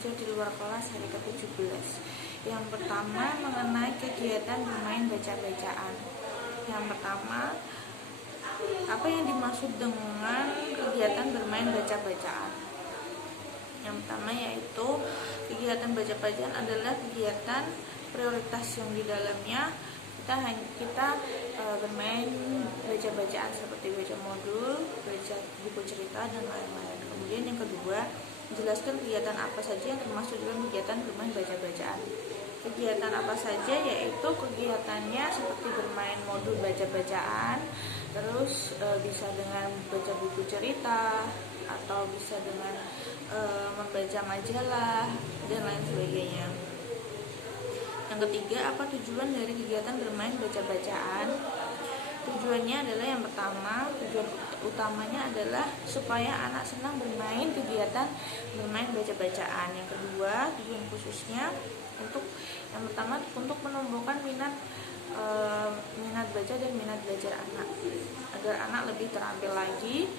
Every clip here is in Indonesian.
saja di luar kelas hari ke-17. Yang pertama mengenai kegiatan bermain baca-bacaan. Yang pertama, apa yang dimaksud dengan kegiatan bermain baca-bacaan? Yang pertama yaitu kegiatan baca-bacaan adalah kegiatan prioritas yang di dalamnya kita bermain baca-bacaan seperti baca modul, baca buku cerita dan lain-lain. Kemudian yang kedua, jelaskan kegiatan apa saja yang termasuk dalam kegiatan bermain baca-bacaan. Kegiatan apa saja yaitu kegiatannya seperti bermain modul baca-bacaan, terus bisa dengan baca buku cerita atau bisa dengan membaca majalah dan lain sebagainya. Yang ketiga, apa tujuan dari kegiatan bermain baca-bacaan? Tujuannya adalah yang pertama, tujuan utamanya adalah supaya anak senang bermain kegiatan bermain baca-bacaan. Yang kedua, tujuan khususnya yang pertama untuk menumbuhkan minat baca dan minat belajar anak, agar anak lebih terampil lagi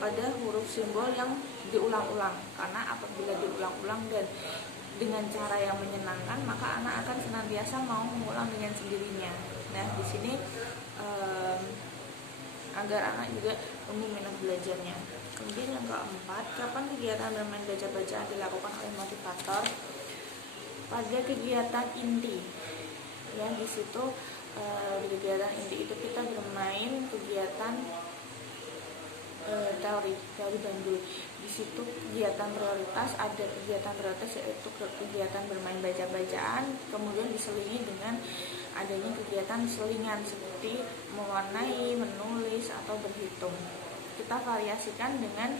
pada huruf simbol yang diulang-ulang, karena apabila diulang-ulang dan dengan cara yang menyenangkan, maka anak akan senantiasa mau mengulang dengan sendirinya. Nah, di sini agar anak juga tumbuh minat belajarnya. Kemudian yang keempat, kapan kegiatan bermain baca-bacaan dilakukan oleh motivator? Pada kegiatan inti. Ya, di situ di kegiatan inti itu kita bermain kegiatan teori bandul. Di situ kegiatan prioritas, ada kegiatan prioritas yaitu kegiatan bermain baca-bacaan, kemudian diselingi dengan adanya kegiatan selingan seperti mewarnai, menulis atau berhitung. Kita variasikan dengan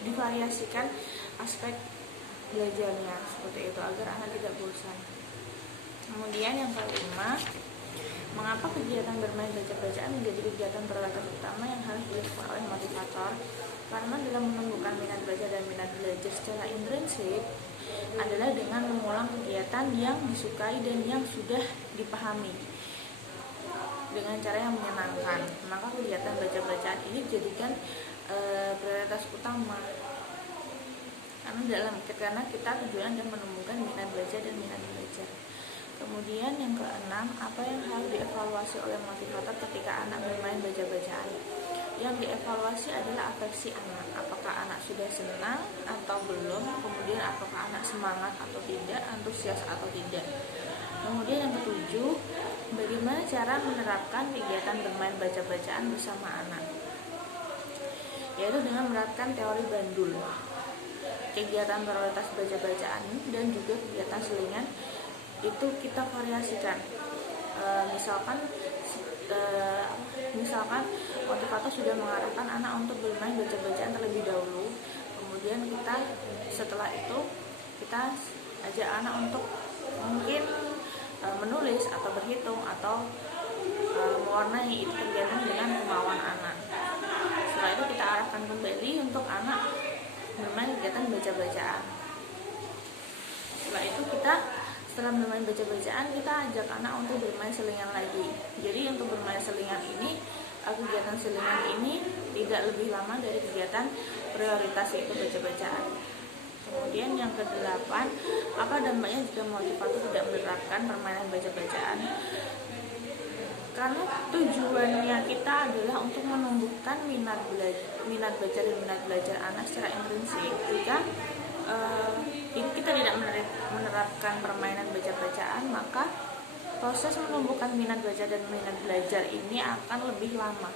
divariasikan aspek belajarnya seperti itu agar anak tidak bosan. Kemudian yang kelima, mengapa kegiatan bermain baca-bacaan menjadi kegiatan prioritas utama yang harus dilakukan oleh motivator? Karena dalam menumbuhkan minat baca dan minat belajar secara intrinsik adalah dengan mengulang kegiatan yang disukai dan yang sudah dipahami dengan cara yang menyenangkan. Maka kegiatan baca-bacaan ini dijadikan prioritas utama karena kita tujuan dan menumbuhkan minat baca dan minat belajar. Kemudian yang keenam, apa yang harus dievaluasi oleh motivator ketika anak bermain baca-bacaan? Yang dievaluasi adalah afeksi anak. Apakah anak sudah senang atau belum? Kemudian apakah anak semangat atau tidak, antusias atau tidak? Kemudian yang ketujuh, bagaimana cara menerapkan kegiatan bermain baca-bacaan bersama anak? Yaitu dengan menerapkan teori bandul. Kegiatan prioritas baca-bacaan dan juga kegiatan selingan itu kita variasikan. Misalkan motivator sudah mengarahkan anak untuk bermain baca-bacaan terlebih dahulu, kemudian setelah itu kita ajak anak untuk mungkin menulis atau berhitung atau mewarnai. Itu tergantung dengan kemauan anak. Setelah itu kita arahkan kembali untuk anak bermain kegiatan baca-bacaan. Setelah bermain baca-bacaan, kita ajak anak untuk bermain selingan lagi. Jadi untuk bermain selingan ini, kegiatan selingan ini tidak lebih lama dari kegiatan prioritas yaitu baca-bacaan. Kemudian yang kedelapan, apa dampaknya jika motivator tidak menerapkan permainan baca-bacaan? Karena tujuannya kita adalah untuk menumbuhkan minat baca dan minat belajar anak secara intrinsik. Jika kita tidak menerapkan permainan baca-bacaan, maka proses menumbuhkan minat baca dan minat belajar ini akan lebih lama.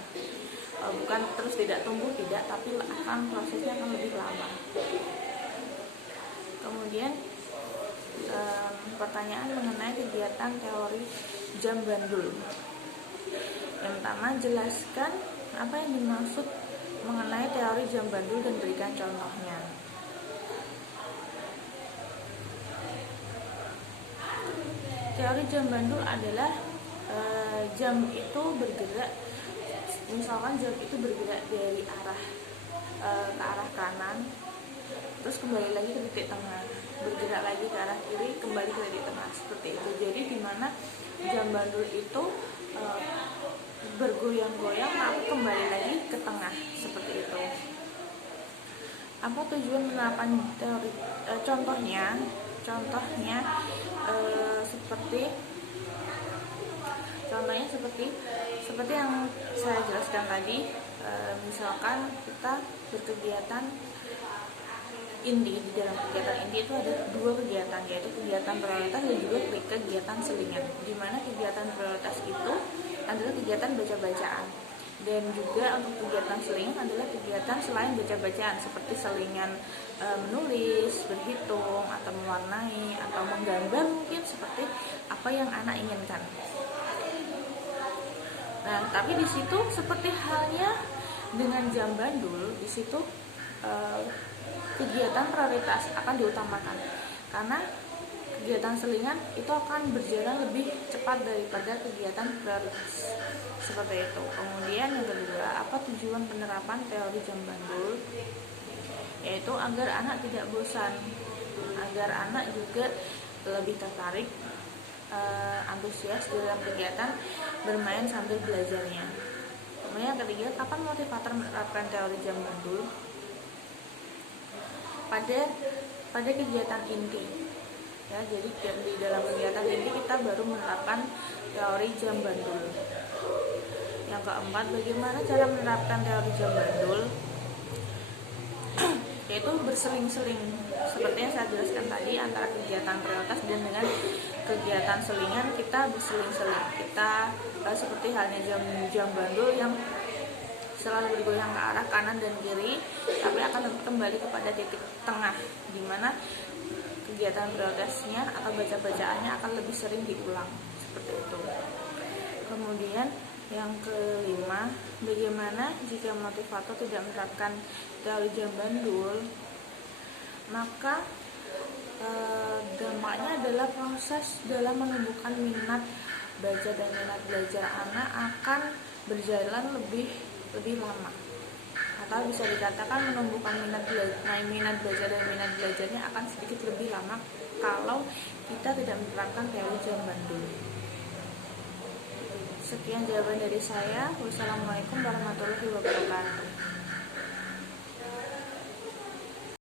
Bukan terus tidak tumbuh, tidak, tapi prosesnya akan lebih lama. Kemudian pertanyaan mengenai kegiatan teori jam bandul. Yang pertama, jelaskan apa yang dimaksud mengenai teori jam bandul dan berikan contohnya. Teori jam bandul adalah jam itu bergerak, misalkan jam itu bergerak dari ke arah kanan, terus kembali lagi ke titik tengah, bergerak lagi ke arah kiri, kembali ke titik tengah, seperti itu. Jadi di mana jam bandul itu bergoyang-goyang lalu kembali lagi ke tengah. Apa tujuan penerapan teori? Contohnya seperti seperti yang saya jelaskan tadi. Misalkan kita berkegiatan inti. Di dalam kegiatan inti itu ada dua kegiatan, yaitu kegiatan prioritas dan juga kegiatan selingan, di mana kegiatan prioritas itu adalah kegiatan baca-bacaan, dan juga untuk kegiatan selingan adalah kegiatan selain baca-bacaan, seperti selingan menulis, berhitung, atau mewarnai, atau menggambar, mungkin seperti apa yang anak inginkan. Nah, tapi di situ seperti halnya dengan jam bandul, di situ kegiatan prioritas akan diutamakan, karena kegiatan selingan itu akan berjalan lebih cepat daripada kegiatan prioritas, seperti itu. Kemudian yang kedua, apa tujuan penerapan teori jam bandul? Yaitu agar anak tidak bosan, agar anak juga lebih tertarik, antusias dalam kegiatan bermain sambil belajarnya. Kemudian yang ketiga, kapan motivator menerapkan teori jam bandul? Pada kegiatan inti, ya. Jadi di dalam kegiatan inti kita baru menerapkan teori jam bandul. Yang keempat, bagaimana cara menerapkan teori jam bandul? Yaitu berseling-seling, seperti yang saya jelaskan tadi, antara kegiatan prioritas dan dengan kegiatan selingan kita berseling-seling. Kita seperti halnya jam bandul yang selalu bergoyang ke arah kanan dan kiri, tapi akan kembali kepada titik tengah, di mana kegiatan prioritasnya atau baca-bacaannya akan lebih sering diulang, seperti itu. Kemudian yang kelima, bagaimana jika motivator tidak menerapkan teori jam bandul? Maka dampaknya adalah proses dalam menumbuhkan minat baca dan minat belajar anak akan berjalan lebih lama, atau bisa dikatakan menumbuhkan minat baca dan minat belajarnya akan sedikit lebih lama kalau kita tidak menerapkan teori jam bandul. Sekian jawaban dari saya. Wassalamualaikum warahmatullahi wabarakatuh.